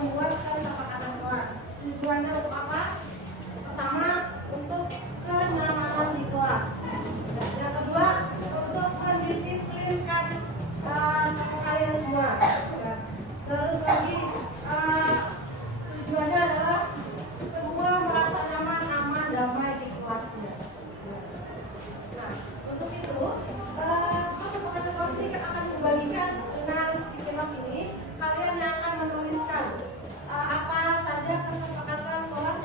membuat kesepakatan kelas. Tujuannya untuk apa? Pertama, untuk kenyamanan di kelas. Yang kedua, untuk mendisiplinkan kalian semua. Terus lagi tujuannya adalah semua merasa nyaman, aman, damai di kelasnya. Nah, untuk itu kesepakatan kelas ini akan dibagikan dengan sticky note ini. Kalian yang akan menuliskan apa saja kesepakatan kelas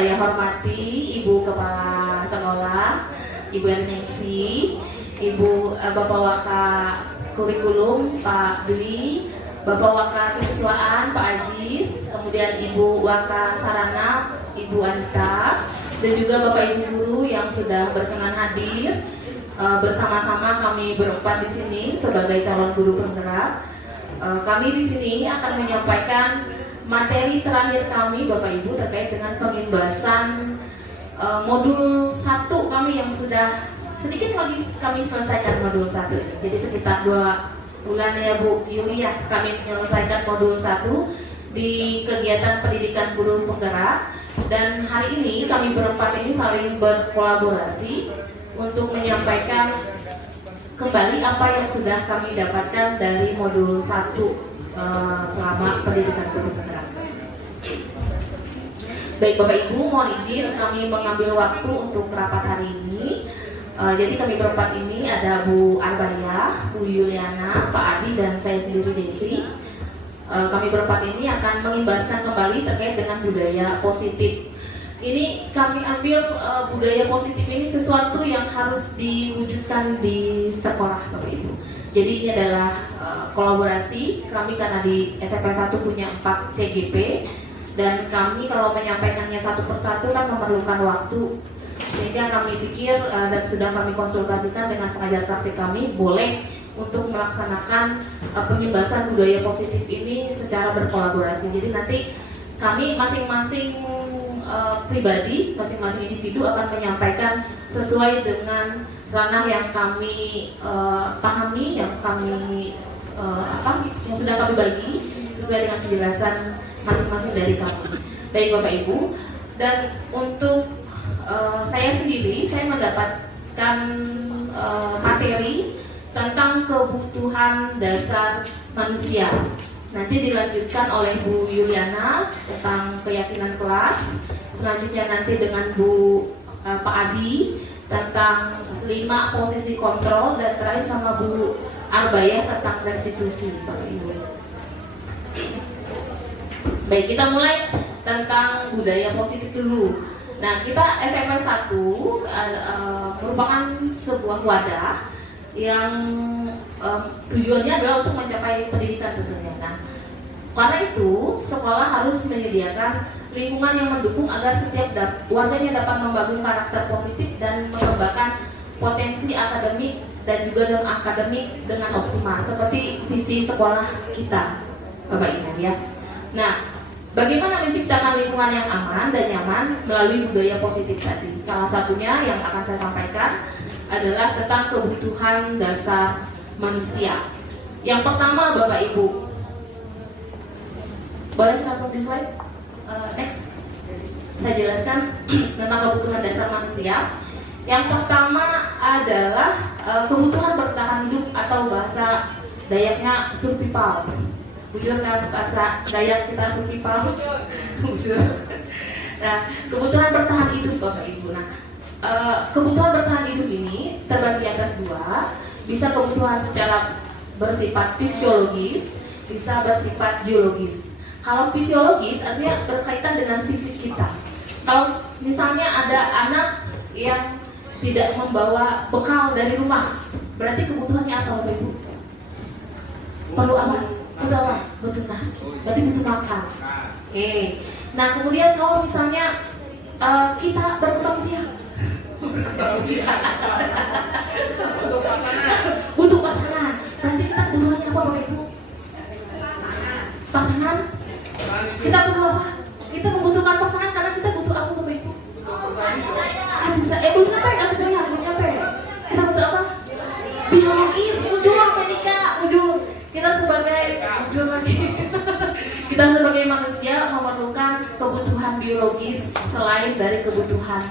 saya hormati Ibu Kepala Sekolah, Ibu Erneksi, Bapak Waka Kurikulum Pak Dwi, Bapak Waka Kesiswaan Pak Ajis, kemudian Ibu Waka Sarana Ibu Anita, dan juga Bapak Ibu guru yang sudah berkenan hadir. Bersama-sama kami berempat di sini sebagai calon guru penggerak. Kami di sini akan menyampaikan materi terakhir kami Bapak Ibu terkait dengan pengimbasan modul 1 kami yang sudah sedikit lagi kami selesaikan modul 1. Jadi sekitar 2 bulan ya Bu Yuli ya kami menyelesaikan modul 1 di kegiatan pendidikan guru penggerak. Dan hari ini kami berempat ini saling berkolaborasi untuk menyampaikan kembali apa yang sudah kami dapatkan dari modul 1 selama pendidikan guru penggerak. Baik Bapak Ibu, mohon izin kami mengambil waktu untuk rapat hari ini. Jadi kami berempat ini ada Bu Arbaya, Bu Yuliana, Pak Adi, dan saya sendiri Desi. Kami berempat ini akan mengimbaskan kembali terkait dengan budaya positif. Ini kami ambil budaya positif ini sesuatu yang harus diwujudkan di sekolah Bapak Ibu. Jadi ini adalah kolaborasi kami karena di SMP 1 punya 4 CGP dan kami kalau menyampaikannya satu persatu kan memerlukan waktu, sehingga kami pikir dan sudah kami konsultasikan dengan pengajar praktik kami boleh untuk melaksanakan pengimbasan budaya positif ini secara berkolaborasi. Jadi nanti kami masing-masing pribadi, masing-masing individu akan menyampaikan sesuai dengan ranah yang kami pahami, yang kami yang sudah kami bagi sesuai dengan penjelasan masing-masing dari kami. Baik Bapak Ibu, dan untuk saya sendiri, saya mendapatkan materi tentang kebutuhan dasar manusia. Nanti dilanjutkan oleh Bu Yuliana tentang keyakinan kelas. Selanjutnya nanti dengan Pak Adi tentang 5 posisi kontrol, dan terakhir sama Bu Arbaya tentang restitusi Bapak Ibu. Baik, kita mulai tentang budaya positif dulu. Nah, kita SMP 1 merupakan sebuah wadah yang tujuannya adalah untuk mencapai pendidikan tentunya. Nah, karena itu sekolah harus menyediakan lingkungan yang mendukung agar setiap warganya dapat membangun karakter positif dan mengembangkan potensi akademik dan juga non akademik dengan optimal seperti visi sekolah kita, Bapak Ibu ya. Nah, bagaimana menciptakan lingkungan yang aman dan nyaman melalui budaya positif tadi? Salah satunya yang akan saya sampaikan adalah tentang kebutuhan dasar manusia. Yang pertama Bapak Ibu, boleh langsung di slide next. Saya jelaskan tentang kebutuhan dasar manusia. Yang pertama adalah kebutuhan bertahan hidup atau bahasa Dayaknya survival. Bujur kan bahasa Dayak kita survival. Nah, kebutuhan bertahan hidup Bapak Ibu. Nah, kebutuhan bertahan hidup ini terbagi atas 2. Bisa kebutuhan secara bersifat fisiologis, bisa bersifat biologis. Kalau fisiologis artinya berkaitan dengan fisik kita. Kalau misalnya ada anak yang tidak membawa bekal dari rumah, berarti kebutuhannya apa Bapak Ibu? Perlu apa? Butuh apa? Butuh nasi. Berarti butuh makan. Oke. Nah, kemudian kalau misalnya kita berkembang biak, butuh pasangan. Berarti kita kebutuhannya apa Bapak Ibu? Pasangan. Kita butuh apa? Kita membutuhkan pasangan karena kita butuh apa Bapak Ibu? Kasih sayang. Belum nyampe kasih sayang, belum nyampe. Kita butuh apa? Biologis. Ujung Amerika, ujung. Kita sebagai manusia memerlukan kebutuhan biologis selain dari kebutuhan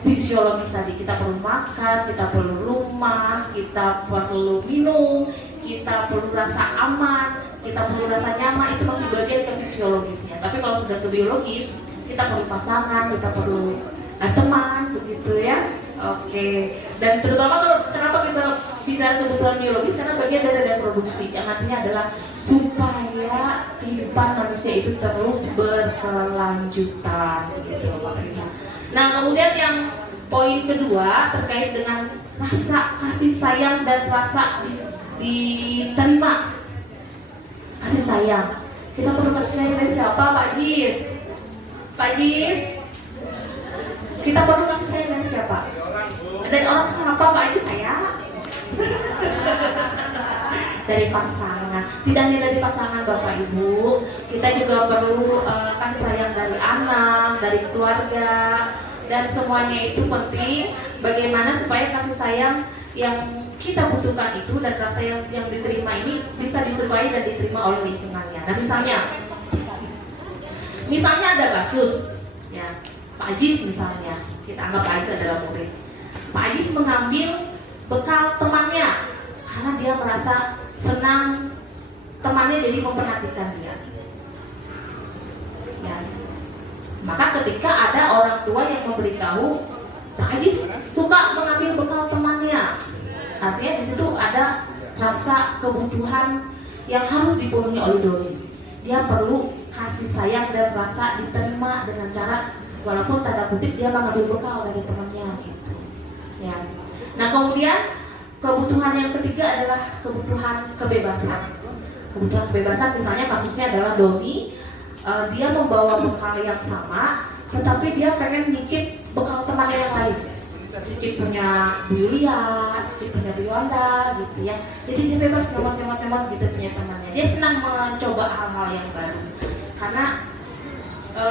fisiologis tadi. Kita perlu makan, kita perlu rumah, kita perlu minum, kita perlu rasa aman, kita perlu rasa nyaman. Itu masih bagian ke fisiologisnya. Tapi kalau sudah ke biologis, kita perlu pasangan, kita perlu teman, begitu ya. Oke. Dan terutama kalau kenapa kita bicara kebutuhan biologis karena bagian dari reproduksi, yang artinya adalah supaya kehidupan manusia itu terus berkelanjutan gitu. Nah, kemudian yang poin kedua terkait dengan rasa kasih sayang dan rasa diterima. Kasih sayang, kita perlu kasih sayang dari siapa, Pak Jis? Pak Jis, kita perlu kasih sayang dari siapa? Dari orang siapa, Pak Jis? Saya dari pasangan. Tidak hanya dari pasangan, Bapak Ibu, kita juga perlu kasih sayang dari anak, dari keluarga, dan semuanya itu penting. Bagaimana supaya kasih sayang yang kita butuhkan itu dan rasa yang diterima ini bisa disukai dan diterima oleh lingkungannya. Nah, misalnya ada kasus, ya, Pak Ajis misalnya, kita anggap Pak Ajis adalah murid. Pak Ajis mengambil bekal temannya karena dia merasa senang temannya jadi memperhatikan dia. Ya. Maka ketika ada orang tua yang memberitahu Pak Ajis suka mengambil bekal temannya, artinya di situ ada rasa kebutuhan yang harus dipenuhi oleh doi. Dia perlu kasih sayang dan rasa diterima dengan cara walaupun tanda kutip dia mengambil bekal dari temannya gitu. Ya. Nah, kemudian kebutuhan yang ketiga adalah kebutuhan kebebasan. Kebutuhan kebebasan misalnya kasusnya adalah Doni, dia membawa bekal yang sama, tetapi dia pengen nyicip bekal temannya yang lain. Cicip punya Bu Yulia, cicip punya Bu Yolanda gitu ya. Jadi dia bebas nyomot gitu punya temannya. Dia senang mencoba hal-hal yang baru. Karena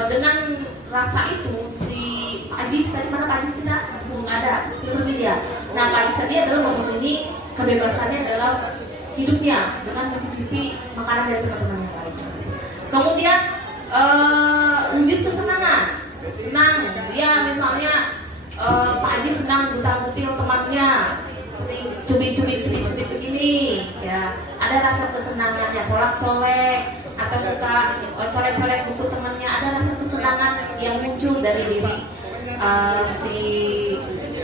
dengan rasa itu si Pak Ajis, tadi mana Pak Ajis tidak? Belum ada, seperti dia. Nah, Pak Ajis tadi adalah memenuhi kebebasannya dalam hidupnya dengan mencicipi makanan dari teman-teman yang lain. Kemudian wujud kesenangan, senang dia misalnya Pak Haji senang butil temannya, sering cubit begini, ya ada rasa kesenangan ya, colek-colek atau suka colek-colek buku temannya, ada rasa kesenangan yang muncul dari diri si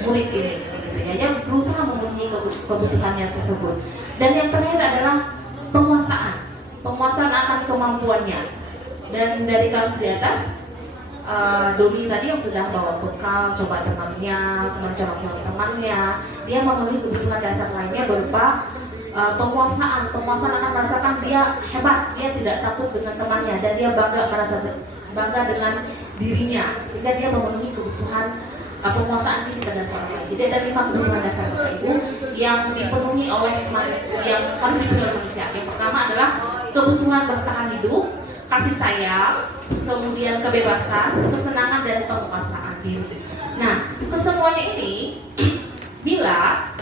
murid ini, gitu ya, yang berusaha memenuhi kebutuhannya tersebut. Dan yang terakhir adalah penguasaan akan kemampuannya. Dan dari kasus di atas, Doni tadi yang sudah bawa bekal, coba temannya, temannya, dia memenuhi kebutuhan dasar lainnya berupa penguasaan akan merasakan dia hebat, dia tidak takut dengan temannya dan dia bangga dengan dirinya, sehingga dia memenuhi kebutuhan penguasaan diri dan orang lain. Jadi ada 5 kebutuhan dasar Bapak Ibu yang dipenuhi oleh manusia, yang harus dipenuhi oleh manusia. Yang pertama adalah kebutuhan bertahan hidup, kasih sayang, kemudian kebebasan, kesenangan, dan penguasaan diri. Nah, kesemuanya ini bila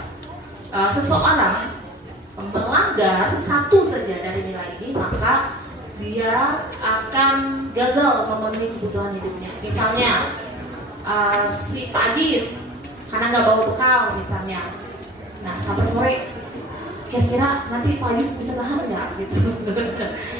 seseorang melanggar satu saja dari nilai ini, maka dia akan gagal memenuhi kebutuhan hidupnya. Misalnya si Pak Ajis karena nggak bawa bekal misalnya, nah sampai sore kira-kira nanti Pak Ajis bisa tahan nggak gitu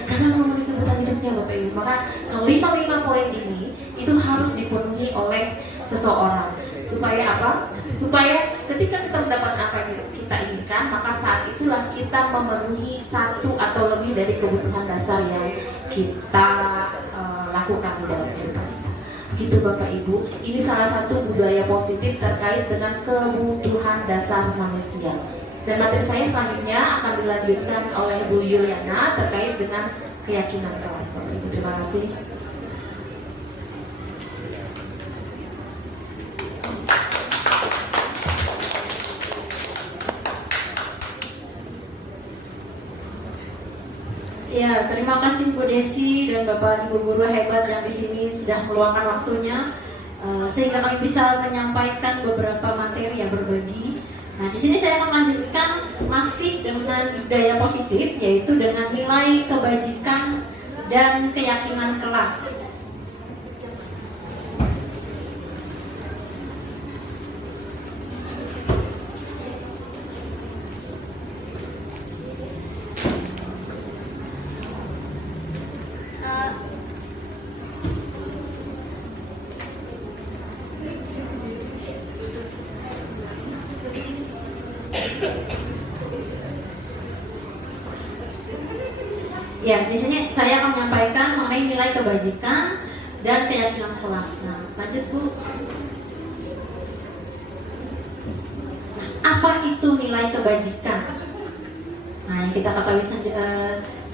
karena memenuhi kebutuhan hidupnya Bapak Ibu. Maka kelima poin ini itu harus dipenuhi oleh seseorang supaya apa? Supaya ketika kita mendapatkan apa yang kita inginkan, maka saat itulah kita memenuhi satu atau lebih dari kebutuhan dasar yang kita lakukan di dalam kehidupan kita. Gitu Bapak Ibu, ini salah satu budaya positif terkait dengan kebutuhan dasar manusia. Dan materi saya selanjutnya akan dilanjutkan oleh Bu Yuliana terkait dengan keyakinan kelas. Bapak Ibu, terima kasih. Ya, terima kasih Bu Desi dan Bapak Ibu guru hebat yang di sini sudah meluangkan waktunya sehingga kami bisa menyampaikan beberapa materi yang berbagi. Nah, di sini saya akan melanjutkan masih dengan budaya positif, yaitu dengan nilai kebajikan dan keyakinan kelas. Ya, di sini saya akan menyampaikan mengenai nilai kebajikan dan keyakinan kelas. Nah, lanjut Bu. Apa itu nilai kebajikan? Nah, yang kita ketahui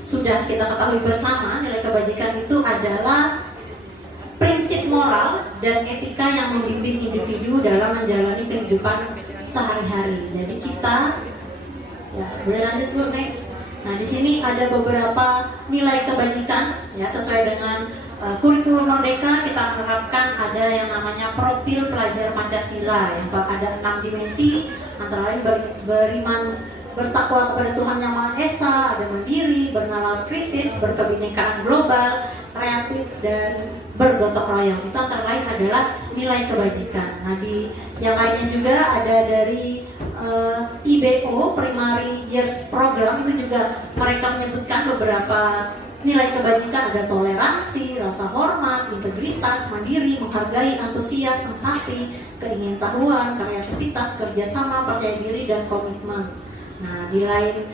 sudah kita ketahui bersama, nilai kebajikan itu adalah prinsip moral dan etika yang membimbing individu dalam menjalani kehidupan sehari-hari. Jadi kita, ya, boleh lanjut Bu, next. Nah, di sini ada beberapa nilai kebajikan, ya, sesuai dengan kurikulum Merdeka. Kita menerapkan ada yang namanya profil pelajar Pancasila, yang ada 6 dimensi, antara lain beriman, bertakwa kepada Tuhan Yang Maha Esa, ada mandiri, bernalar kritis, berkebinekaan global, kreatif, dan bergotong royong. Itu antara lain adalah nilai kebajikan. Nah, di yang lainnya juga ada dari IBO, Primary Years Program, itu juga mereka menyebutkan beberapa nilai kebajikan, ada toleransi, rasa hormat, integritas, mandiri, menghargai, antusias, empati, keingintahuan, kreativitas, kerjasama, percaya diri, dan komitmen. Nah, di lain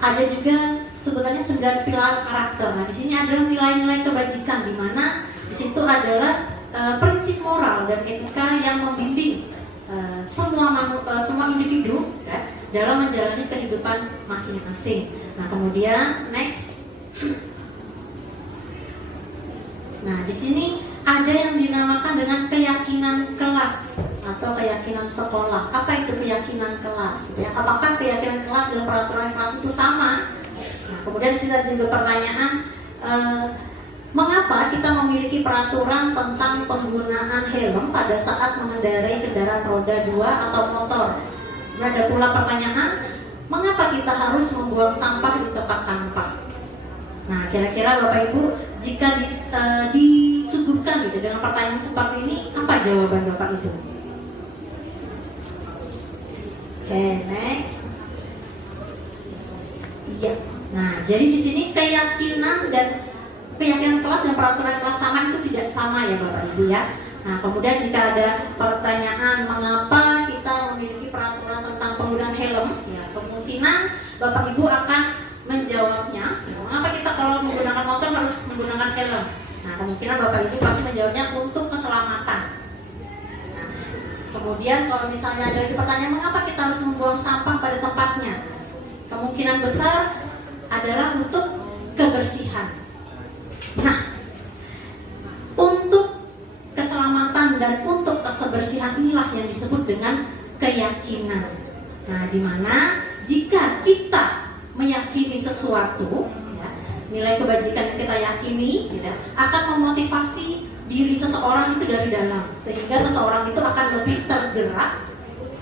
ada juga sebenarnya 9 pilar karakter. Nah, di sini adalah nilai-nilai kebajikan, di mana di situ adalah prinsip moral dan etika yang membimbing semua individu, ya, dalam menjalani kehidupan masing-masing. Nah, kemudian next. Nah, di sini ada yang dinamakan dengan keyakinan kelas atau keyakinan sekolah. Apa itu keyakinan kelas? Ya, apakah keyakinan kelas dan peraturan kelas itu sama? Nah, kemudian di sini ada juga pertanyaan, mengapa kita memiliki peraturan tentang penggunaan helm pada saat mengendarai kendaraan roda 2 atau motor? Ada pula pertanyaan, mengapa kita harus membuang sampah di tempat sampah? Nah, kira-kira Bapak Ibu, jika disuguhkan gitu dengan pertanyaan seperti ini, apa jawaban Bapak Ibu? Oke, next. Iya. Nah, jadi di sini keyakinan kelas dan peraturan kelas sama itu tidak sama ya Bapak Ibu ya. Nah, kemudian jika ada pertanyaan mengapa kita memiliki peraturan tentang penggunaan helm, ya kemungkinan Bapak Ibu akan menjawabnya, mengapa kita kalau menggunakan motor harus menggunakan helm? Nah, kemungkinan Bapak Ibu pasti menjawabnya untuk keselamatan. Nah, kemudian kalau misalnya ada pertanyaan mengapa kita harus membuang sampah pada tempatnya, kemungkinan besar adalah untuk kebersihan. Nah, untuk keselamatan dan untuk kebersihan inilah yang disebut dengan keyakinan. Nah, di mana jika kita meyakini sesuatu, ya, nilai kebajikan yang kita yakini, ya, akan memotivasi diri seseorang itu dari dalam, sehingga seseorang itu akan lebih tergerak,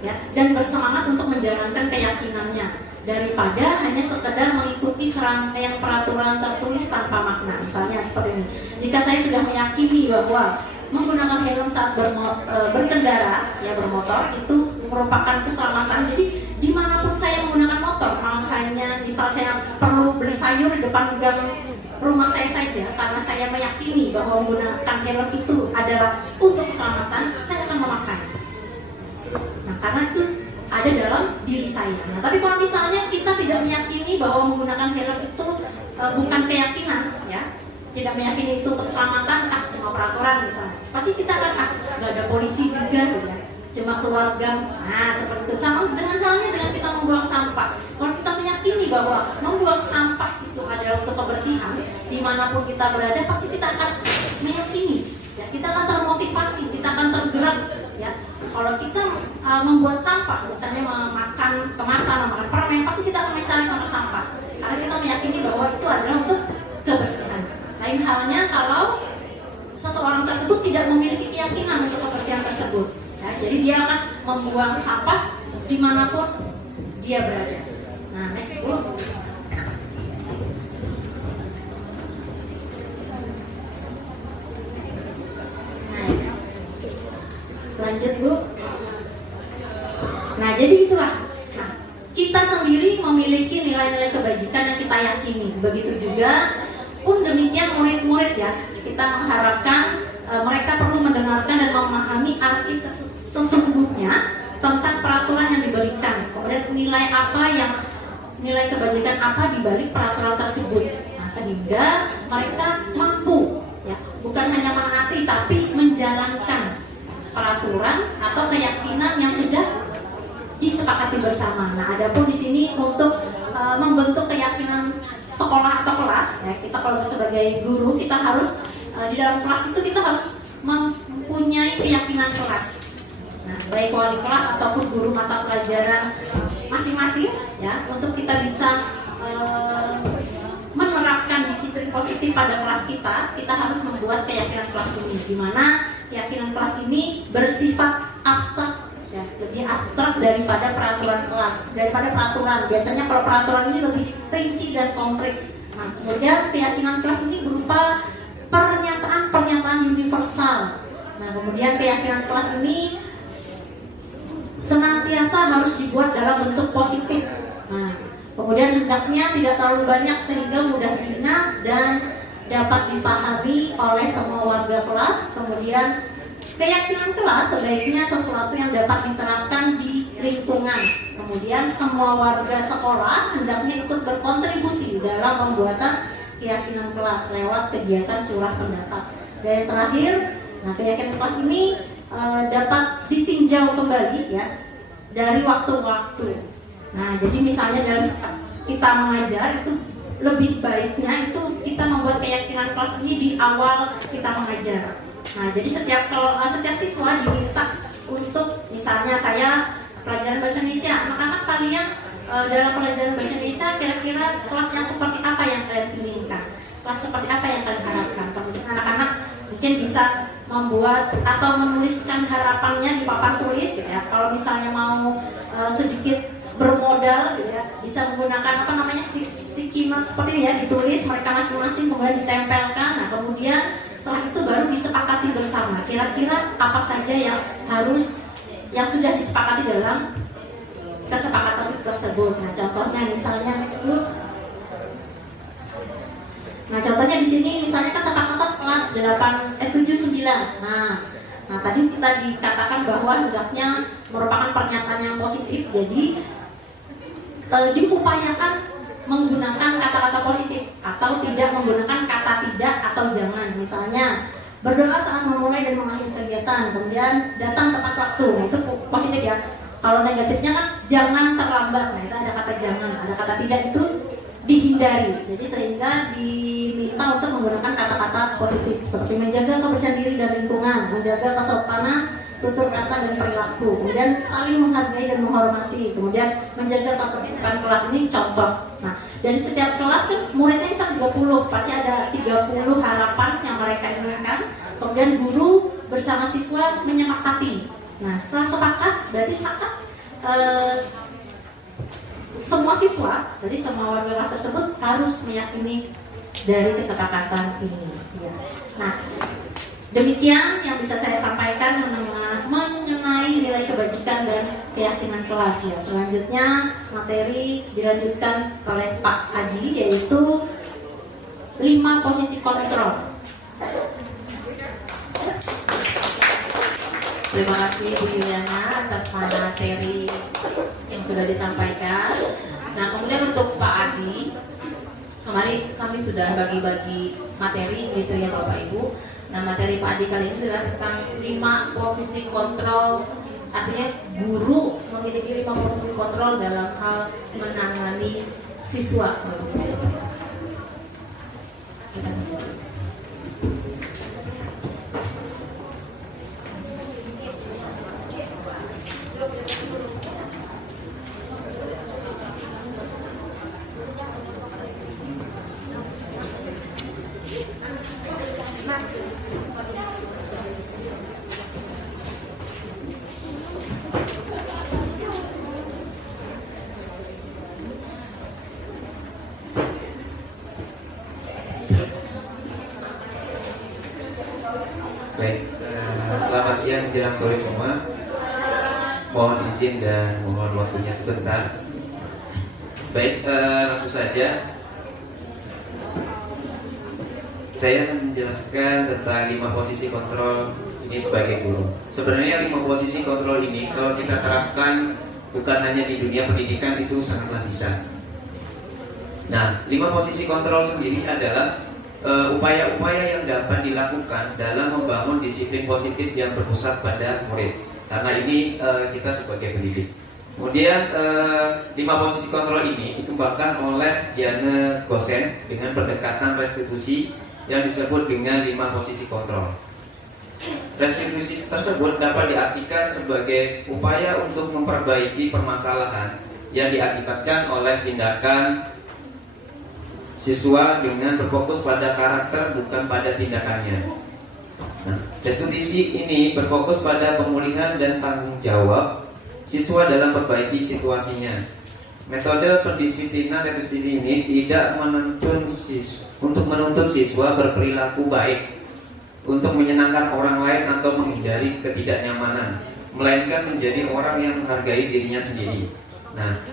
ya, dan bersemangat untuk menjalankan keyakinannya daripada hanya sekedar mengikuti serangkaian peraturan tertulis tanpa makna. Misalnya seperti ini, jika saya sudah meyakini bahwa menggunakan helm saat berkendara, ya bermotor itu merupakan keselamatan, jadi dimanapun saya menggunakan motor, makanya misal saya perlu beli sayur di depan gang rumah saya saja, karena saya meyakini bahwa menggunakan helm itu adalah untuk keselamatan, saya akan memakai. Nah, karena itu ada dalam diri saya. Nah, tapi kalau misalnya kita tidak meyakini bahwa menggunakan helm itu bukan keyakinan, ya, tidak meyakini itu untuk keselamatan, cuma peraturan misalnya, pasti kita akan nggak ada polisi juga, ya, cuma keluarga. Nah, seperti itu. Sama dengan halnya dengan kita membuang sampah. Kalau kita meyakini bahwa membuang sampah itu adalah untuk kebersihan, dimanapun kita berada, pasti kita akan meyakini, ya, kita akan termotivasi, kita akan tergerak, ya. Kalau kita membuat sampah, misalnya memakan kemasan, memakan permen, pasti kita akan mencari tempat sampah, karena kita meyakini bahwa itu adalah untuk kebersihan. Lain halnya kalau seseorang tersebut tidak memiliki keyakinan untuk kebersihan tersebut, ya, jadi dia akan membuang sampah dimanapun dia berada. Nah, next Bu. Lanjut Bu. Nah, jadi itulah. Nah, kita sendiri memiliki nilai-nilai kebajikan yang kita yakini. Begitu juga pun demikian murid-murid, ya. Kita mengharapkan mereka perlu mendengarkan dan memahami arti sesungguhnya tentang peraturan yang diberikan. Kemudian nilai apa yang nilai kebajikan apa di balik peraturan tersebut. Nah, sehingga mereka mampu ya, bukan hanya menaati tapi menjalankan peraturan atau keyakinan yang sudah disepakati bersama. Nah, adapun di sini untuk membentuk keyakinan sekolah atau kelas, ya, kita kalau sebagai guru kita harus di dalam kelas itu kita harus mempunyai keyakinan kelas. Nah, baik wali kelas ataupun guru mata pelajaran masing-masing, ya, untuk kita bisa menerapkan disiplin positif pada kelas kita harus membuat keyakinan kelas ini, di mana keyakinan kelas ini bersifat abstrak, ya, lebih abstrak daripada peraturan kelas, daripada peraturan. Biasanya kalau peraturan ini lebih rinci dan konkret. Nah, kemudian keyakinan kelas ini berupa pernyataan universal. Nah, kemudian keyakinan kelas ini senantiasa harus dibuat dalam bentuk positif. Nah, kemudian hendaknya tidak terlalu banyak sehingga mudah diingat dan dapat dipahami oleh semua warga kelas. Kemudian keyakinan kelas sebaiknya sesuatu yang dapat diterapkan di lingkungan. Kemudian semua warga sekolah hendaknya ikut berkontribusi dalam pembuatan keyakinan kelas lewat kegiatan curah pendapat. Dan yang terakhir, nah, keyakinan kelas ini dapat ditinjau kembali, ya, dari waktu-waktu. Nah, jadi misalnya dari kita mengajar itu lebih baiknya itu kita membuat keyakinan kelas ini di awal kita mengajar. Nah, jadi setiap siswa diminta untuk, misalnya saya pelajaran bahasa Indonesia, anak-anak kalian dalam pelajaran bahasa Indonesia kira-kira kelas yang seperti apa yang kalian inginkan, kelas seperti apa yang kalian harapkan. Kemudian anak-anak mungkin bisa membuat atau menuliskan harapannya di papan tulis, ya. Kalau misalnya mau sedikit bermodal, ya, bisa menggunakan sticky note seperti ini, ya, ditulis mereka masing-masing kemudian ditempelkan. Nah, kemudian setelah itu baru disepakati bersama kira-kira apa saja yang sudah disepakati dalam kesepakatan tersebut. Nah, contohnya misalnya next dulu. Nah, contohnya di sini misalnya kesepakatan kelas 7-9. Nah, tadi kita dikatakan bahwa hendaknya merupakan pernyataan yang positif. Jadi diupayakan menggunakan kata-kata positif atau tidak menggunakan kata tidak atau jangan. Misalnya berdoa saat memulai dan mengakhiri kegiatan, kemudian datang tepat waktu. Nah, itu positif, ya. Kalau negatifnya kan jangan terlambat. Nah, itu ada kata jangan, ada kata tidak, itu dihindari. Jadi sehingga diminta untuk menggunakan kata-kata positif seperti menjaga kebersihan diri dan lingkungan, menjaga kesopanan tutur kata dan perilaku, kemudian saling menghargai dan menghormati, kemudian menjaga ketertiban kelas. Ini contoh. Nah, dari setiap kelas kan muridnya misalnya 30, pasti ada 30 harapan yang mereka inginkan. Kemudian guru bersama siswa menyepakati. Nah, setelah sepakat berarti semua siswa, jadi semua warga kelas tersebut harus meyakini dari kesepakatan ini, ya. Nah, demikian yang bisa saya sampaikan mengenai nilai kebajikan dan keyakinan kelas, ya. Selanjutnya materi dilanjutkan oleh Pak Adi, yaitu 5 posisi kontrol. Terima kasih Bu Yuliana atas materi yang sudah disampaikan. Nah, kemudian untuk Pak Adi, kemarin kami sudah bagi-bagi materi gitu, ya Bapak Ibu. Nah, materi Pak Adi kali ini adalah tentang 5 posisi kontrol. Artinya guru memiliki 5 posisi kontrol dalam hal menangani siswa. Baik, selamat siang menjelang sore semua. Mohon izin dan mohon waktunya sebentar. Baik, langsung saja. Saya akan menjelaskan tentang 5 posisi kontrol ini sebagai guru. Sebenarnya 5 posisi kontrol ini kalau kita terapkan bukan hanya di dunia pendidikan itu sangatlah bisa. Nah, 5 posisi kontrol sendiri adalah upaya-upaya yang dapat dilakukan dalam membangun disiplin positif yang berpusat pada murid. Karena ini kita sebagai pendidik. Kemudian 5 posisi kontrol ini dikembangkan oleh Diana Gosen dengan pendekatan restitusi yang disebut dengan 5 posisi kontrol. Restitusi tersebut dapat diartikan sebagai upaya untuk memperbaiki permasalahan yang diakibatkan oleh tindakan siswa dengan berfokus pada karakter bukan pada tindakannya. Nah, restitusi ini berfokus pada pemulihan dan tanggung jawab siswa dalam memperbaiki situasinya. Metode pendisiplinan restitusi ini tidak menuntut siswa berperilaku baik untuk menyenangkan orang lain atau menghindari ketidaknyamanan, melainkan menjadi orang yang menghargai dirinya sendiri. Nah,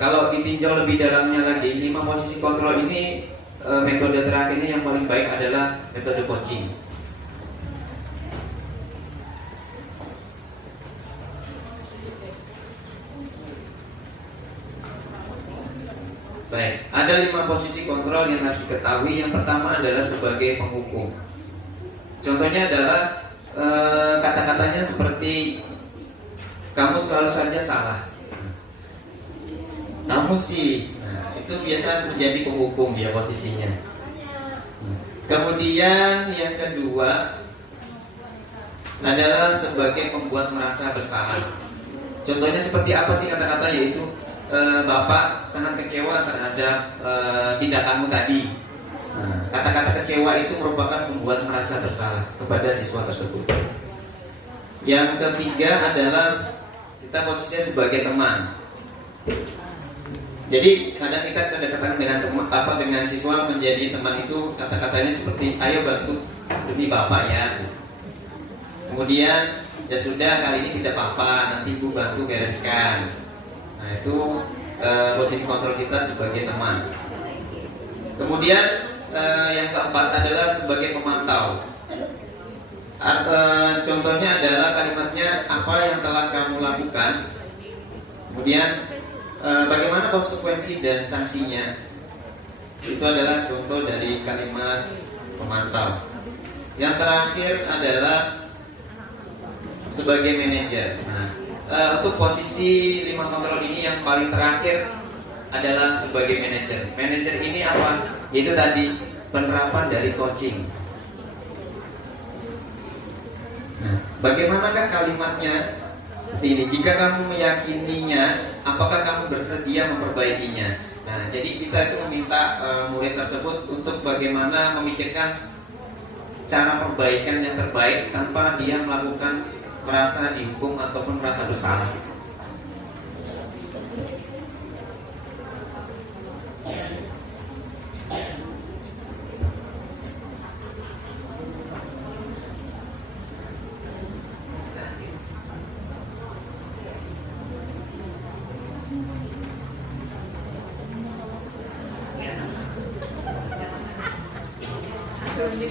kalau ditinjau lebih dalamnya lagi, 5 posisi kontrol ini, metode terakhirnya yang paling baik adalah metode coaching. Baik, ada 5 posisi kontrol yang harus diketahui. Yang pertama adalah sebagai penghukum. Contohnya adalah kata-katanya seperti kamu selalu saja salah, kamu sih. Nah, itu biasa menjadi penghukum dia posisinya. Kemudian yang kedua adalah sebagai pembuat merasa bersalah. Contohnya seperti apa sih kata-kata, yaitu Bapak sangat kecewa terhadap tindakanmu tadi. Nah, kata-kata kecewa itu merupakan pembuat merasa bersalah kepada siswa tersebut. Yang ketiga adalah kita posisinya sebagai teman. Jadi kadang kita kedekatan dengan siswa menjadi teman itu kata-katanya seperti ayo bantu demi Bapak ya. Kemudian ya sudah, kali ini tidak apa-apa, nanti Ibu bantu bereskan. Nah, itu posisi kontrol kita sebagai teman. Kemudian yang keempat adalah sebagai pemantau. Contohnya adalah kalimatnya apa yang telah kamu lakukan, kemudian bagaimana konsekuensi dan sanksinya. Itu adalah contoh dari kalimat pemantau. Yang terakhir adalah sebagai manajer. Nah, untuk posisi 5 kontrol ini yang paling terakhir adalah sebagai manajer. Manajer ini apa? Yaitu tadi penerapan dari coaching. Nah, bagaimanakah kalimatnya? Seperti ini, jika kamu meyakininya, apakah kamu bersedia memperbaikinya? Nah, jadi kita itu meminta murid tersebut untuk bagaimana memikirkan cara perbaikan yang terbaik tanpa dia melakukan merasa dihukum ataupun merasa bersalah.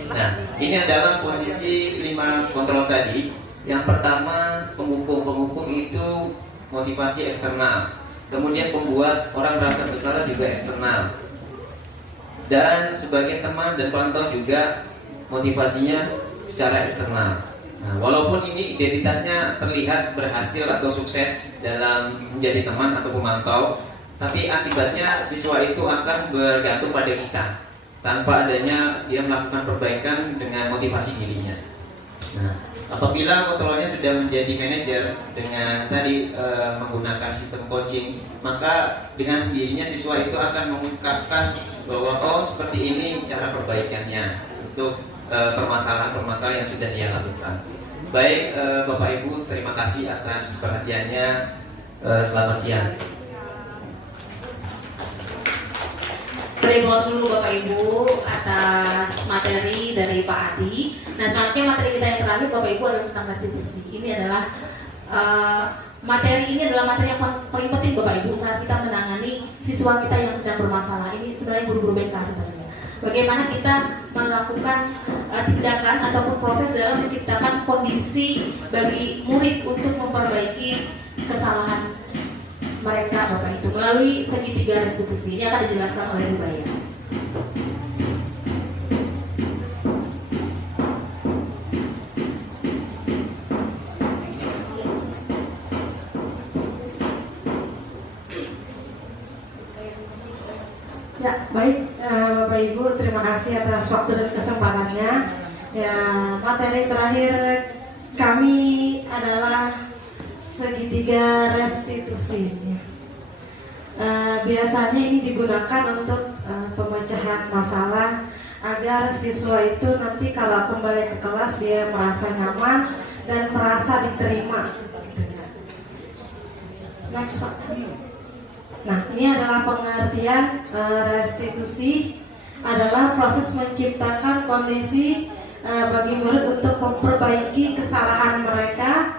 Nah, ini adalah posisi 5 kontrol tadi. Yang pertama, penghukum itu motivasi eksternal. Kemudian pembuat orang merasa bersalah juga eksternal. Dan sebagai teman dan pantau juga motivasinya secara eksternal. Nah, walaupun ini identitasnya terlihat berhasil atau sukses dalam menjadi teman atau pemantau, tapi akibatnya siswa itu akan bergantung pada kita tanpa adanya dia melakukan perbaikan dengan motivasi dirinya. Nah, apabila kontrolnya sudah menjadi manajer dengan tadi menggunakan sistem coaching, maka dengan sendirinya siswa itu akan mengungkapkan bahwa oh seperti ini cara perbaikannya untuk permasalahan-permasalahan yang sudah dia lakukan. Baik, Bapak Ibu, terima kasih atas perhatiannya. Selamat siang. Terima dulu Bapak Ibu atas materi dari Pak Adi. Nah, selanjutnya materi kita yang terakhir Bapak Ibu adalah tentang restitusi. Ini adalah materi yang paling penting Bapak Ibu saat kita menangani siswa kita yang sedang bermasalah. Ini sebenarnya guru-guru BK sebenarnya. Bagaimana kita melakukan tindakan ataupun proses dalam menciptakan kondisi bagi murid untuk memperbaiki kesalahan mereka Bapak itu melalui segitiga restitusi. Ini akan dijelaskan oleh Bu Baya. Ya, baik Bapak Ibu, terima kasih atas waktu dan kesempatannya. Ya, materi terakhir kami adalah segitiga restitusi. Biasanya ini digunakan untuk pemecahan masalah agar siswa itu nanti kalau kembali ke kelas dia merasa nyaman dan merasa diterima. Next, Pak. Nah, ini adalah pengertian restitusi adalah proses menciptakan kondisi bagi murid untuk memperbaiki kesalahan mereka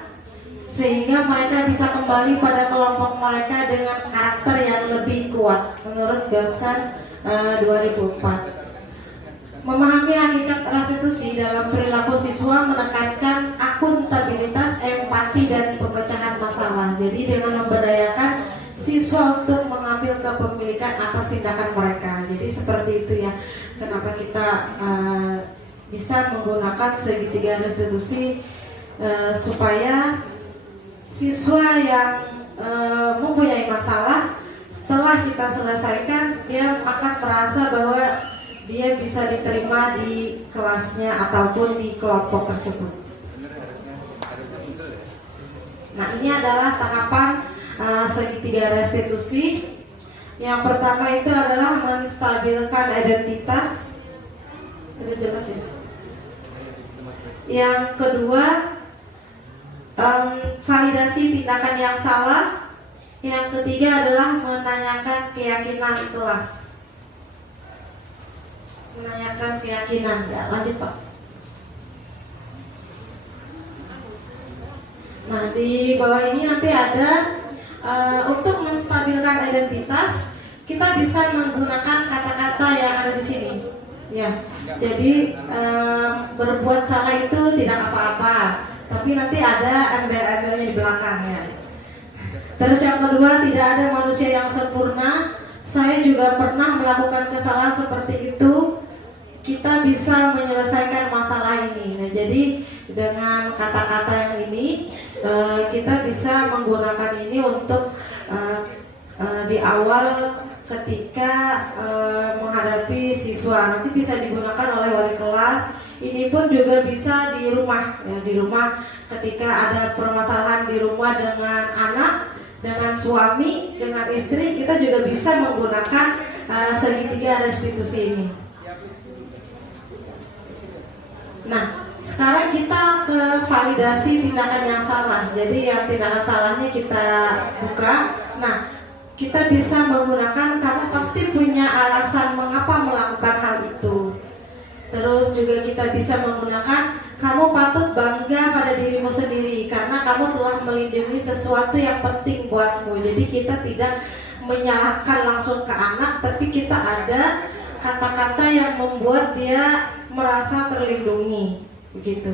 sehingga mereka bisa kembali pada kelompok mereka dengan karakter yang lebih kuat menurut Gausan 2004. Memahami hakikat restitusi dalam perilaku siswa menekankan akuntabilitas, empati, dan pemecahan masalah. Jadi dengan memberdayakan siswa untuk mengambil kepemilikan atas tindakan mereka. Jadi seperti itu ya. Kenapa kita bisa menggunakan segitiga restitusi supaya siswa yang mempunyai masalah setelah kita selesaikan dia akan merasa bahwa dia bisa diterima di kelasnya ataupun di kelompok tersebut. Nah, ini adalah tahapan segitiga restitusi. Yang pertama itu adalah menstabilkan identitas. Ini jelas ya. Yang kedua, validasi tindakan yang salah. Yang ketiga adalah menanyakan keyakinan kelas. Menanyakan keyakinan. Ya, lanjut Pak. Nah, di bawah ini nanti ada untuk menstabilkan identitas, kita bisa menggunakan kata-kata yang ada di sini. Ya, jadi berbuat salah itu tidak apa-apa, tapi nanti ada embel-embelnya di belakangnya. Terus yang kedua, tidak ada manusia yang sempurna. Saya juga pernah melakukan kesalahan seperti itu. Kita bisa menyelesaikan masalah ini. Nah, jadi dengan kata-kata yang ini kita bisa menggunakan ini untuk di awal ketika menghadapi siswa. Nanti bisa digunakan oleh wali kelas. Ini pun juga bisa di rumah. Ya, di rumah ketika ada permasalahan di rumah dengan anak, dengan suami, dengan istri, kita juga bisa menggunakan segitiga restitusi ini. Nah, sekarang kita ke validasi tindakan yang salah. Jadi yang tindakan salahnya kita buka. Nah, kita bisa menggunakan kamu pasti punya alasan mengapa melakukan hal itu. Terus juga kita bisa menggunakan kamu patut bangga pada dirimu sendiri karena kamu telah melindungi sesuatu yang penting buatmu. Jadi kita tidak menyalahkan langsung ke anak, tapi kita ada kata-kata yang membuat dia merasa terlindungi, begitu.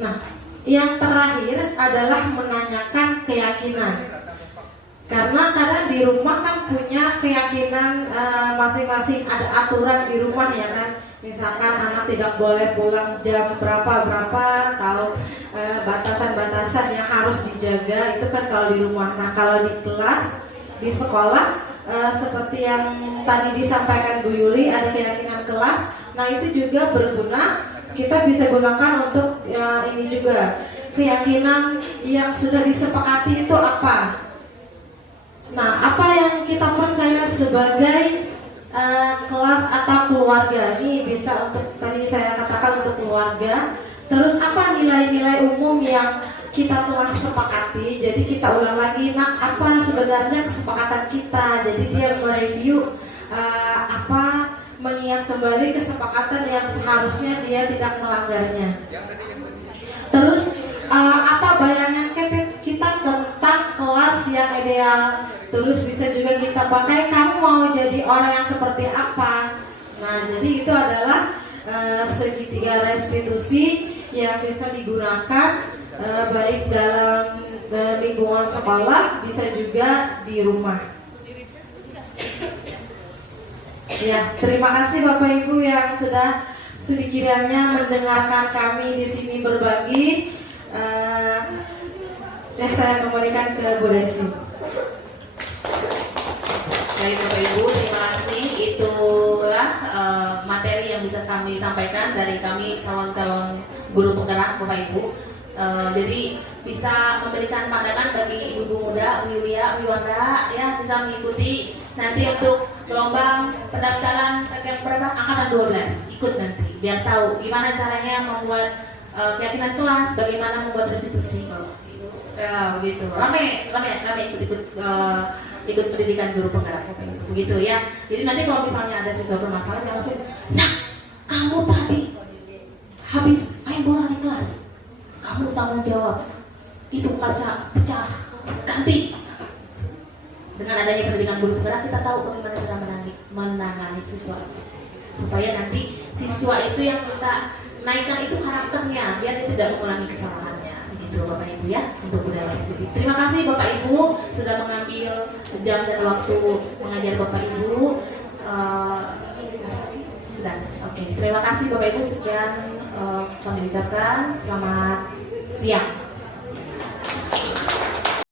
Nah, yang terakhir adalah menanyakan keyakinan. Karena kadang di rumah kan punya keyakinan masing-masing, ada aturan di rumah ya kan. Misalkan anak tidak boleh pulang jam berapa atau batasan-batasan yang harus dijaga itu kan kalau di rumah. Nah, kalau di kelas, di sekolah seperti yang tadi disampaikan Bu Yuli, ada keyakinan kelas. Nah, itu juga berguna. Kita bisa gunakan untuk ini juga. Keyakinan yang sudah disepakati itu apa? Nah, apa yang kita percaya sebagai kelas atau keluarga? Ini bisa untuk, tadi saya katakan untuk keluarga. Terus apa nilai-nilai umum yang kita telah sepakati? Jadi kita ulang lagi, nah apa sebenarnya kesepakatan kita? Jadi dia mereview mengingat kembali kesepakatan yang seharusnya dia tidak melanggarnya. Terus apa bayangan kita tentang kelas yang ideal? Terus bisa juga kita pakai, kamu mau jadi orang yang seperti apa? Nah, jadi itu adalah segitiga restitusi yang bisa digunakan baik dalam lingkungan sekolah, bisa juga di rumah. Ya, terima kasih Bapak Ibu yang sudah sedikiranya mendengarkan kami di sini berbagi. Dan saya kembalikan ke Bu Desi. Baik Bapak Ibu, terima kasih. Itulah materi yang bisa kami sampaikan dari kami calon-calon guru penggerak Bapak Ibu. Jadi bisa memberikan pandangan bagi ibu-ibu muda, Wiwia, Wiwanda, ya bisa mengikuti nanti untuk gelombang pendaftaran yang berapa? Angkatan 12 ikut nanti, biar tahu gimana caranya membuat keyakinan kelas, bagaimana membuat restitusi. Ya begitu, rame ikut pendidikan guru penggerak begitu ya. Jadi nanti kalau misalnya ada siswa bermasalah jangan langsung, nah kamu tadi habis main bola di kelas, kamu tanggung jawab, itu kaca pecah, ganti. Dengan adanya pendidikan guru penggerak kita tahu bagaimana cara menangani siswa, supaya nanti siswa itu yang kita naikkan itu karakternya, biar dia tidak mengulangi kesalahannya. Begitu Bapak Ibu ya untuk budaya positif. Terima kasih Bapak Ibu sudah mengambil jam dan waktu mengajar Bapak Ibu. Sudah, oke. Terima kasih Bapak Ibu, sekian kami ucapkan. Selamat siang.